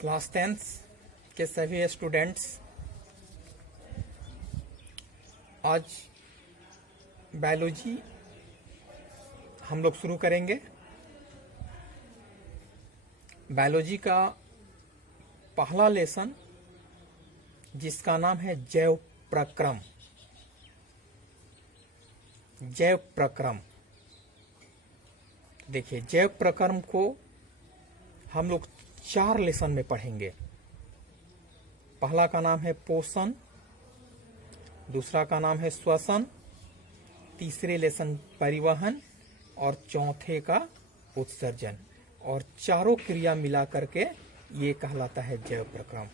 Class 10 के सभी students, आज बायोलॉजी हम लोग शुरू करेंगे। बायोलॉजी का पहला लेसन जिसका नाम है जैव प्रक्रम। जैव प्रक्रम, देखिए जैव प्रक्रम को हम लोग 4 लेसन में पढ़ेंगे। पहला का नाम है पोषण, दूसरा का नाम है श्वसन, तीसरे लेसन परिवहन और चौथे का उत्सर्जन, और चारों क्रिया मिला करके ये कहलाता है जैव प्रक्रम।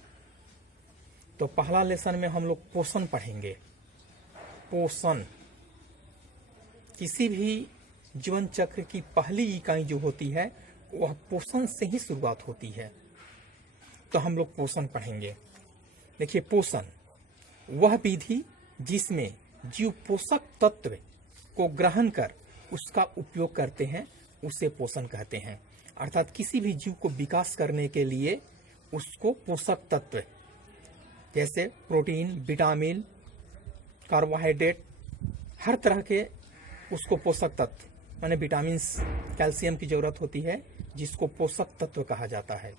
तो पहला लेसन में हम लोग पोषण पढ़ेंगे। पोषण, किसी भी जीवन चक्र की पहली इकाई जो होती है वह पोषण से ही शुरुआत होती है। तो हम लोग पोषण पढ़ेंगे। देखिए, पोषण वह विधि जिसमें जीव पोषक तत्व को ग्रहण कर उसका उपयोग करते हैं, उसे पोषण कहते हैं। अर्थात किसी भी जीव को विकास करने के लिए उसको पोषक तत्व जैसे प्रोटीन, विटामिन, कार्बोहाइड्रेट, हर तरह के उसको पोषक तत्व माने विटामिन, कैल्शियम की जरूरत होती है, जिसको पोषक तत्व कहा जाता है।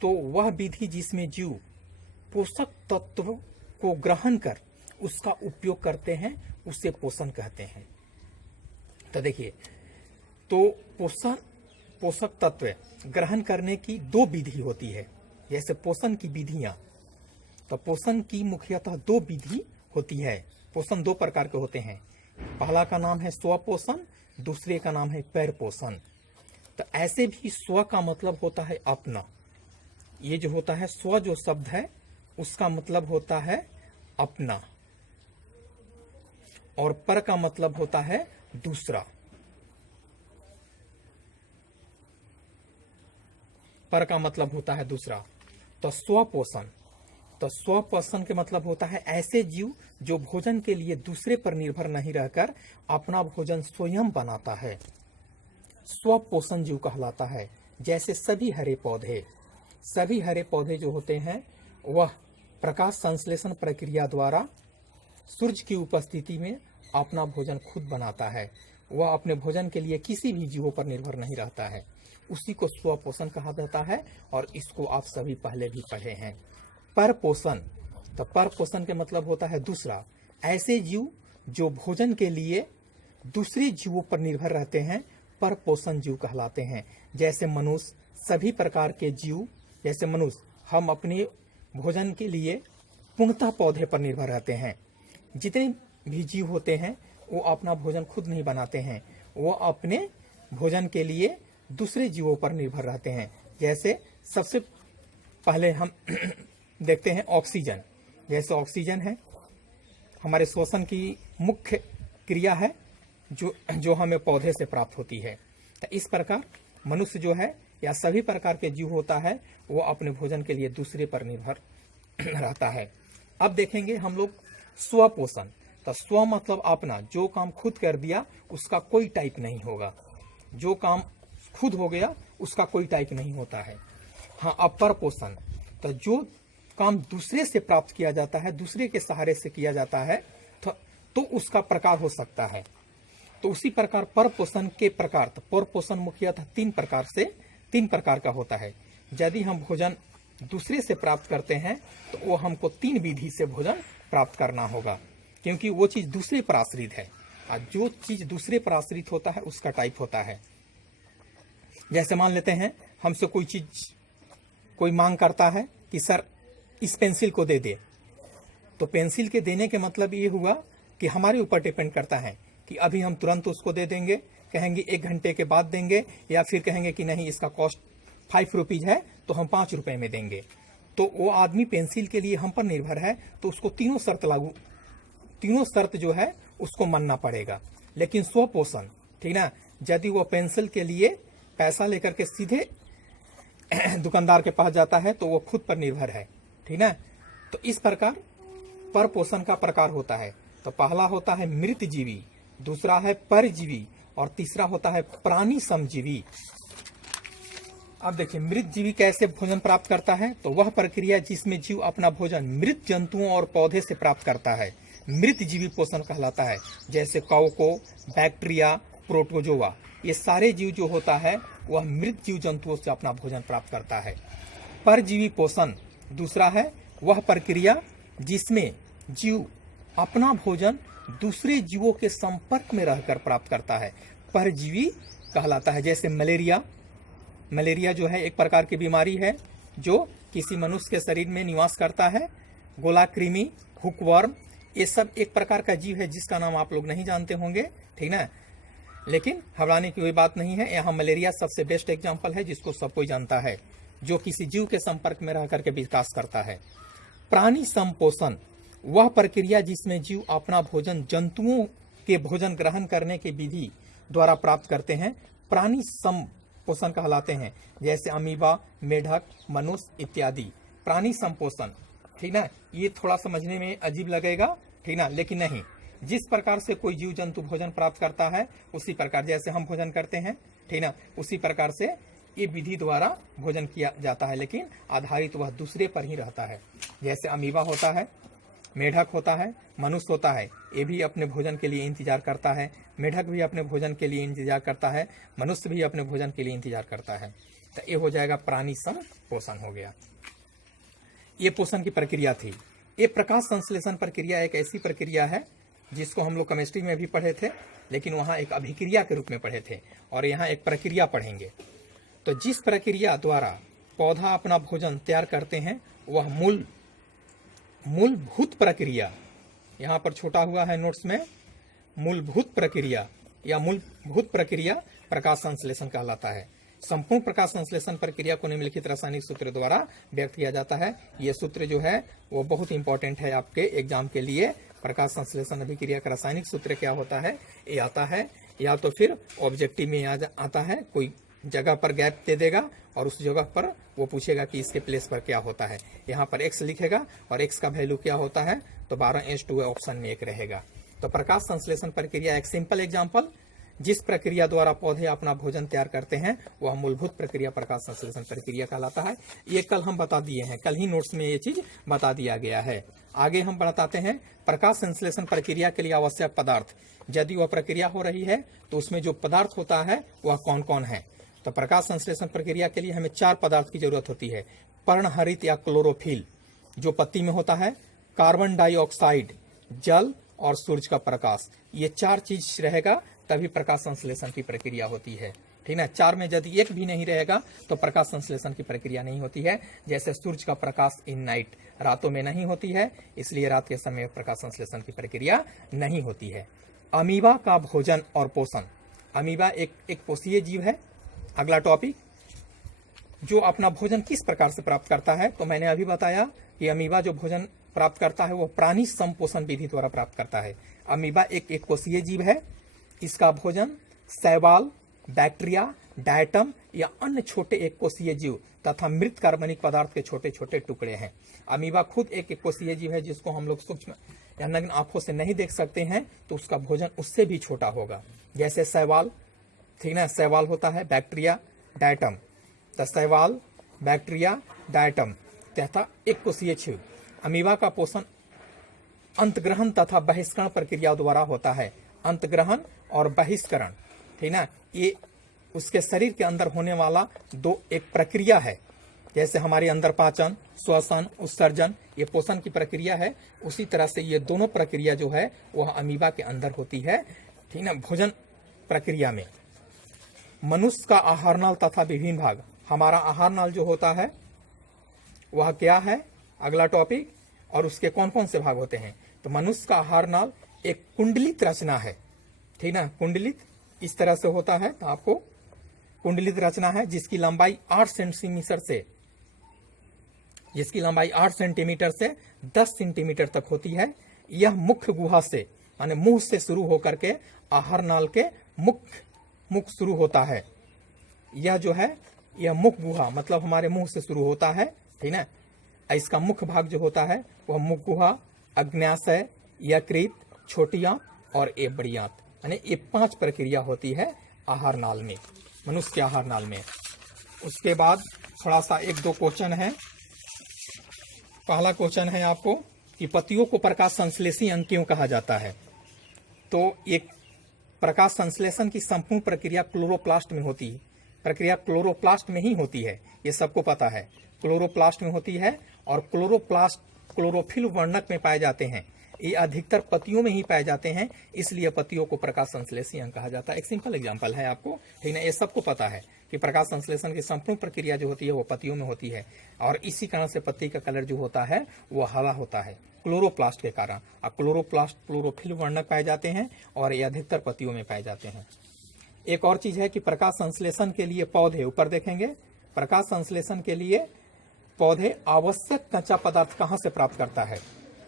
तो वह विधि जिसमें जीव पोषक तत्व को ग्रहण कर उसका उपयोग करते हैं, उसे पोषण कहते हैं। तो देखिए, तो पोषक तत्व ग्रहण करने की 2 विधि होती है। जैसे पोषण की विधियां, तो पोषण की मुख्यतः 2 विधि होती है। पोषण 2 प्रकार के होते हैं। पहला का नाम है स्वपोषण, दूसरे का नाम है परपोषण। तो ऐसे भी स्व का मतलब होता है अपना। ये जो होता है स्व जो शब्द है उसका मतलब होता है अपना, और पर का मतलब होता है दूसरा। पर का मतलब होता है दूसरा। तो स्वपोषण, तो स्वपोषण के मतलब होता है ऐसे जीव जो भोजन के लिए दूसरे पर निर्भर नहीं रहकर अपना भोजन स्वयं बनाता है, स्वपोषण जीव कहलाता है। जैसे सभी हरे पौधे जो होते हैं वह प्रकाश संश्लेषण प्रक्रिया द्वारा सूर्य की उपस्थिति में अपना भोजन खुद बनाता है। वह अपने भोजन के लिए किसी भी जीवों पर निर्भर नहीं रहता है, उसी को स्वपोषण कहा जाता है, और इसको आप सभी पहले भी पढ़े हैं। परपोषण, तो परपोषण के मतलब होता है दूसरा। ऐसे जीव जो भोजन के लिए दूसरे जीवों पर निर्भर रहते हैं परपोषण जीव कहलाते हैं। जैसे मनुष्य, सभी प्रकार के जीव, जैसे मनुष्य, हम अपने भोजन के लिए पूर्णतः पौधे पर निर्भर रहते हैं। जितने भी जीव होते हैं वो अपना भोजन खुद नहीं बनाते हैं, वो अपने भोजन के लिए दूसरे जीवों पर निर्भर रहते हैं। जैसे सबसे पहले हम देखते हैं ऑक्सीजन। जैसे ऑक्सीजन है हमारे श्वसन की मुख्य क्रिया है जो हमें पौधे से प्राप्त होती है। तो इस प्रकार मनुष्य जो है या सभी प्रकार के जीव होता है वो अपने भोजन के लिए दूसरे पर निर्भर रहता है। अब देखेंगे हम लोग स्वपोषण। तो स्व मतलब अपना, जो काम खुद कर दिया उसका कोई टाइप नहीं होगा, जो काम खुद हो गया उसका कोई टाइप नहीं होता है। हाँ, अब परपोषण, तो जो काम दूसरे से प्राप्त किया जाता है, दूसरे के सहारे से किया जाता है, तो उसका प्रकार हो सकता है। तो उसी प्रकार परपोषण के प्रकार, तो परपोषण मुख्यतः 3 प्रकार का होता है। यदि हम भोजन दूसरे से प्राप्त करते हैं तो वो हमको 3 विधि से भोजन प्राप्त करना होगा, क्योंकि वो चीज दूसरे पर आश्रित है, और जो चीज दूसरे पर आश्रित होता है उसका टाइप होता है। जैसे मान लेते हैं हमसे कोई मांग करता है कि सर इस पेंसिल को दे दे, तो पेंसिल के देने के मतलब ये हुआ कि हमारे ऊपर डिपेंड करता है कि अभी हम तुरंत उसको दे देंगे, कहेंगे 1 घंटे के बाद देंगे, या फिर कहेंगे कि नहीं इसका कॉस्ट 5 रुपीज है तो हम 5 रुपए में देंगे। तो वो आदमी पेंसिल के लिए हम पर निर्भर है, तो उसको तीनों शर्त जो है उसको मानना पड़ेगा। लेकिन स्वपोषण, ठीक ना, यदि वो पेंसिल के लिए पैसा लेकर के सीधे दुकानदार के पास जाता है तो वो खुद पर निर्भर है, ठीक ना। तो इस प्रकार परपोषण का प्रकार होता है। तो पहला होता है मृत जीवी, दूसरा है परजीवी, और तीसरा होता है प्राणी समजीवी। अब देखिए मृत जीवी कैसे भोजन प्राप्त करता है, तो वह प्रक्रिया जिसमें जीव अपना भोजन मृत जंतुओं और पौधे से प्राप्त करता है मृत जीवी पोषण कहलाता है। जैसे कवको, बैक्टीरिया, प्रोटोजोआ, ये सारे जीव जो होता है वह मृत जीव जंतुओं से अपना भोजन प्राप्त करता है। परजीवी पोषण दूसरा है, वह प्रक्रिया जिसमें जीव अपना भोजन दूसरे जीवों के संपर्क में रहकर प्राप्त करता है, परजीवी कहलाता है। जैसे मलेरिया जो है एक प्रकार की बीमारी है जो किसी मनुष्य के शरीर में निवास करता है। गोला कृमि, हुकवर्म, ये सब एक प्रकार का जीव है जिसका नाम आप लोग नहीं जानते होंगे, ठीक ना, लेकिन घबराने की कोई बात नहीं है। यहाँ मलेरिया सबसे बेस्ट एग्जाम्पल है जिसको सब कोई जानता है, जो किसी जीव के संपर्क में रह करके विकास करता है। प्राणी संपोषण वह प्रक्रिया जिसमें जीव अपना भोजन जंतुओं के भोजन ग्रहण करने की विधि द्वारा प्राप्त करते हैं, प्राणी संपोषण कहलाते हैं। जैसे अमीबा, मेढक, मनुष्य इत्यादि प्राणी संपोषण, ठीक ना। ये थोड़ा समझने में अजीब लगेगा, ठीक ना, लेकिन नहीं, जिस प्रकार से कोई जीव जंतु भोजन प्राप्त करता है उसी प्रकार जैसे हम भोजन करते हैं, ठीक ना, उसी प्रकार से ये विधि द्वारा भोजन किया जाता है, लेकिन आधारित वह दूसरे पर ही रहता है। जैसे अमीबा होता है, मेढक होता है, मनुष्य होता है, ये भी अपने भोजन के लिए इंतजार करता है। मेढक भी अपने भोजन के लिए इंतजार करता है, मनुष्य भी अपने भोजन के लिए इंतजार करता है। तो ये हो जाएगा प्राणी संपोषण हो गया। ये पोषण की प्रक्रिया थी। ये प्रकाश संश्लेषण प्रक्रिया एक ऐसी प्रक्रिया है जिसको हम लोग केमिस्ट्री में भी पढ़े थे, लेकिन वहाँ एक अभिक्रिया के रूप में पढ़े थे, और यहाँ एक प्रक्रिया पढ़ेंगे। तो जिस प्रक्रिया द्वारा पौधा अपना भोजन तैयार करते हैं वह मूलभूत प्रक्रिया, यहाँ पर छोटा हुआ है नोट्स में, मूलभूत प्रक्रिया या मूलभूत प्रक्रिया प्रकाश संश्लेषण कहलाता है। संपूर्ण प्रकाश संश्लेषण प्रक्रिया को निम्नलिखित रासायनिक सूत्र द्वारा व्यक्त किया जाता है। ये सूत्र जो है वो बहुत इंपॉर्टेंट है आपके एग्जाम के लिए। प्रकाश संश्लेषण अभिक्रिया का रासायनिक सूत्र क्या होता है, ये आता है, या तो फिर ऑब्जेक्टिव में आता है, कोई जगह पर गैप दे देगा और उस जगह पर वो पूछेगा कि इसके प्लेस पर क्या होता है। यहाँ पर x लिखेगा और x का वैल्यू क्या होता है, तो 12H2 ऑप्शन में 1 रहेगा। तो प्रकाश संश्लेषण प्रक्रिया एक सिंपल एग्जाम्पल, जिस प्रक्रिया द्वारा पौधे अपना भोजन तैयार करते हैं वह मूलभूत प्रक्रिया प्रकाश संश्लेषण प्रक्रिया कहलाता है। ये कल हम बता दिए हैं, कल ही नोट्स में ये चीज बता दिया गया है। आगे हम बताते हैं प्रकाश संश्लेषण प्रक्रिया के लिए आवश्यक पदार्थ। यदि वह प्रक्रिया हो रही है तो उसमें जो पदार्थ होता है वह कौन कौन है। तो प्रकाश संश्लेषण प्रक्रिया के लिए हमें 4 पदार्थ की जरूरत होती है। पर्णहरित या क्लोरोफिल जो पत्ती में होता है, कार्बन डाइऑक्साइड, जल और सूरज का प्रकाश, ये 4 चीज रहेगा तभी प्रकाश संश्लेषण की प्रक्रिया होती है, ठीक है। 4 में यदि एक भी नहीं रहेगा तो प्रकाश संश्लेषण की प्रक्रिया नहीं होती है। जैसे सूरज का प्रकाश इन नाइट, रातों में नहीं होती है, इसलिए रात के समय प्रकाश संश्लेषण की प्रक्रिया नहीं होती है। अमीबा का भोजन और पोषण। अमीबा एक कोशीय जीव है। अगला टॉपिक, जो अपना भोजन किस प्रकार से प्राप्त करता है, तो मैंने अभी बताया कि अमीबा जो भोजन प्राप्त करता है वो प्राणी संपोषण विधि द्वारा प्राप्त करता है। अमीबा एक कोशीय जीव है। इसका भोजन शैवाल, बैक्टीरिया, डायटम या अन्य छोटे एक कोशीय जीव तथा मृत कार्बनिक पदार्थ के छोटे छोटे टुकड़े हैं। अमीबा खुद एक कोशीय जीव है जिसको हम लोग सूक्ष्म या नग्न आंखों से नहीं देख सकते हैं, तो उसका भोजन उससे भी छोटा होगा। जैसे शैवाल, ठीक ना, शैवाल होता है, बैक्टीरिया, डायटम, तो शैवाल, बैक्टीरिया, डायटम तथा एक कोशीय जीव। अमीबा का पोषण अंतग्रहण तथा बहिष्करण प्रक्रिया द्वारा होता है। अंतग्रहण और बहिष्करण, ठीक ना, ये उसके शरीर के अंदर होने वाला एक प्रक्रिया है। जैसे हमारे अंदर पाचन, श्वसन, उत्सर्जन, ये पोषण की प्रक्रिया है, उसी तरह से ये दोनों प्रक्रिया जो है वह अमीबा के अंदर होती है, ठीक ना, भोजन प्रक्रिया में। मनुष्य का आहार नाल तथा विभिन्न भाग। हमारा आहार नाल जो होता है वह क्या है, अगला टॉपिक, और उसके कौन कौन से भाग होते हैं। तो मनुष्य का आहार नाल एक कुंडलित रचना है, ठीक ना, कुंडलित इस तरह से होता है, तो आपको कुंडलित रचना है जिसकी लंबाई 8 सेंटीमीटर से 10 सेंटीमीटर तक होती है। यह मुख्य गुहा से माने मुंह से शुरू होकर के आहार नाल के मुख शुरू होता है। यह जो है यह मुख गुहा मतलब हमारे मुंह से शुरू होता है, ठीक ना। इसका मुख्य भाग जो होता है वह मुख गुहा, अग्न्याशय, यकृत, छोटी आंत और बड़ी आंत, यानी ये 5 प्रक्रिया होती है आहार नाल में, मनुष्य के आहार नाल में। उसके बाद थोड़ा सा एक दो क्वेश्चन है। पहला क्वेश्चन है आपको कि पत्तियों को प्रकाश संश्लेषी अंग क्यों कहा जाता है। तो एक प्रकाश संश्लेषण की संपूर्ण प्रक्रिया क्लोरोप्लास्ट में होती है। प्रक्रिया क्लोरोप्लास्ट में ही होती है, ये सबको पता है। क्लोरोप्लास्ट में होती है और क्लोरोप्लास्ट क्लोरोफिल वर्णक में पाए जाते हैं। ये अधिकतर पत्तियों में ही पाए जाते हैं, इसलिए पत्तियों को प्रकाश संश्लेषी अंग कहा जाता है। एक सिंपल एग्जांपल है आपको, ठीक है। ये सबको पता है कि प्रकाश संश्लेषण की संपूर्ण प्रक्रिया जो होती है वो पत्तियों में होती है, और इसी कारण से पत्ती का कलर जो होता है वो हरा होता है क्लोरोप्लास्ट के कारण। और क्लोरोप्लास्ट क्लोरोफिल वर्णक पाए जाते हैं और ये अधिकतर पत्तियों में पाए जाते हैं। एक और चीज है कि प्रकाश संश्लेषण के लिए पौधे, ऊपर देखेंगे, प्रकाश संश्लेषण के लिए पौधे आवश्यक कच्चा पदार्थ कहाँ से प्राप्त करता है,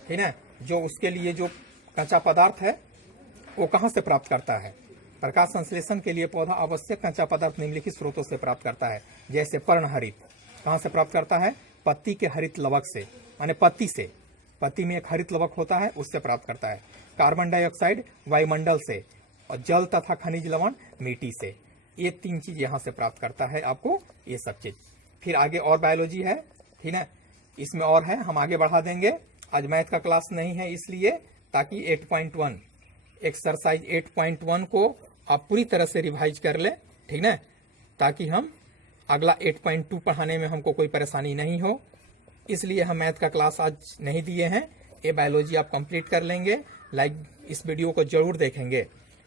ठीक है। जो उसके लिए जो कच्चा पदार्थ है वो कहाँ से प्राप्त करता है। प्रकाश संश्लेषण के लिए पौधा आवश्यक कच्चा पदार्थ निम्नलिखित स्रोतों से प्राप्त करता है। जैसे पर्णहरित कहाँ से प्राप्त करता है, पत्ती के हरित लवक से, माने पत्ती से, पत्ती में एक हरित लवक होता है उससे प्राप्त करता है। कार्बन डाइऑक्साइड वायुमंडल से, और जल तथा खनिज लवण मिट्टी से। ये तीन चीज यहाँ से प्राप्त करता है आपको ये सब चीज। फिर आगे और बायोलॉजी है, ठीक है, इसमें और है, हम आगे बढ़ा देंगे। आज मैथ का क्लास नहीं है इसलिए, ताकि 8.1 एक्सरसाइज 8.1 को आप पूरी तरह से रिवाइज कर ले, ठीक है, ताकि हम अगला 8.2 पढ़ाने में हमको कोई परेशानी नहीं हो। इसलिए हम मैथ का क्लास आज नहीं दिए हैं। ये बायोलॉजी आप कंप्लीट कर लेंगे, लाइक इस वीडियो को जरूर देखेंगे।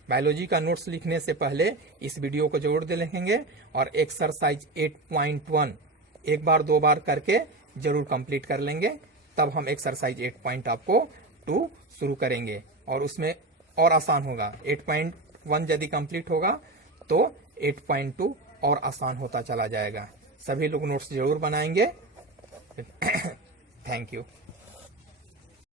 बायोलॉजी का नोट्स लिखने से पहले इस वीडियो को जरूर देखेंगे, और एक्सरसाइज 8.1 एक बार दो बार करके जरूर कंप्लीट कर लेंगे, तब हम एक्सरसाइज 8.2 शुरू करेंगे, और उसमें और आसान होगा। 8.1 यदि कंप्लीट होगा तो 8.2 और आसान होता चला जाएगा। सभी लोग नोट्स जरूर बनाएंगे। Thank you.